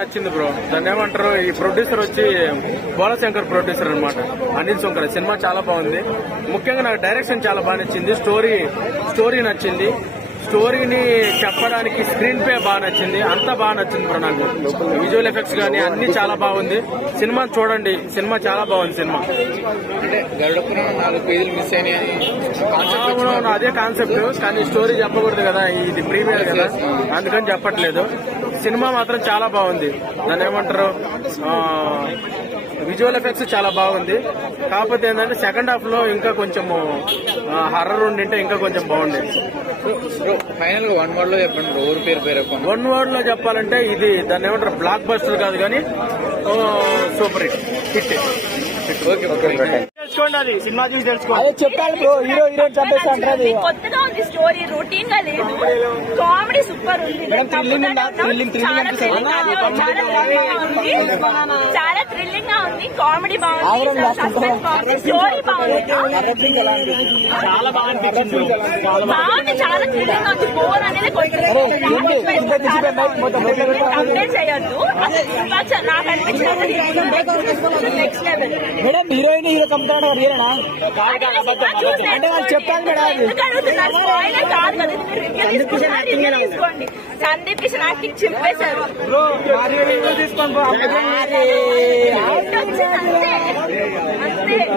నచ్చింది బ్రో. దాన్ని ఏమంటారు, ఈ ప్రొడ్యూసర్ వచ్చి బోలశంకర్ ప్రొడ్యూసర్ అనమాట, అనిల్ సుంకర. సినిమా చాలా బాగుంది. ముఖ్యంగా నాకు డైరెక్షన్ చాలా బాగా నచ్చింది. స్టోరీ నచ్చింది. స్టోరీని చెప్పడానికి స్క్రీన్ ప్లే బాగా నచ్చింది. అంతా బాగా నచ్చింది బ్రో నాకు. విజువల్ ఎఫెక్ట్స్ గానీ అన్ని చాలా బాగుంది. సినిమా చూడండి, సినిమా చాలా బాగుంది. సినిమా అంటే గరుడ పురాణం 4 పేజీలు మిస్ అయినాయి. అదే కాన్సెప్ట్, కానీ స్టోరీ చెప్పకూడదు కదా, ఇది ప్రీమియర్ కదా, అందుకని చెప్పట్లేదు. సినిమా మాత్రం చాలా బాగుంది. దాన్ని ఏమంటారు, విజువల్ ఎఫెక్ట్స్ చాలా బాగుంది. కాకపోతే ఏంటంటే సెకండ్ హాఫ్ లో ఇంకా కొంచెం హర్రర్ ఉండింటే ఇంకా కొంచెం బాగుండేది. ఫైనల్ గా 1 word లో చెప్పండి బ్రో. ఊరి పేరు 1 word లో చెప్పాలంటే ఇది దాన్ని ఏమంటారు, బ్లాక్ బస్టర్ కాదు కానీ సూపర్ హిట్. తెలుసుకోండి, అది సినిమా చూసి తెలుసుకోండి. చెప్పాలి బ్రో, హీరోయిన్ చంపేస్తా అంటారు. కొత్తగా ఉంది స్టోరీ, రొటీన్ గా లేదు. కామెడీ సూపర్ ఉంది. చాలా థ్రిల్లింగ్ గా ఉంది. కామెడీ బాగుంది, సస్పెన్స్ బాగుంది, స్టోరీ బాగుంది. చాలా బాగా అనిపించింది. బాగుంది, చాలా థ్రిల్లింగ్ గా ఉంది. బోర్ అనేది కంప్లైంట్ చేయొద్దు. నాకు అనిపించిన next level. Madam heroine hero చంపుతాడు హీరోనా అంటే వాళ్ళు చెప్పాను మేడం. సందీప్ కిషన్ యాక్టింగ్ చింపేశారు. తీసుకోండి. అంతే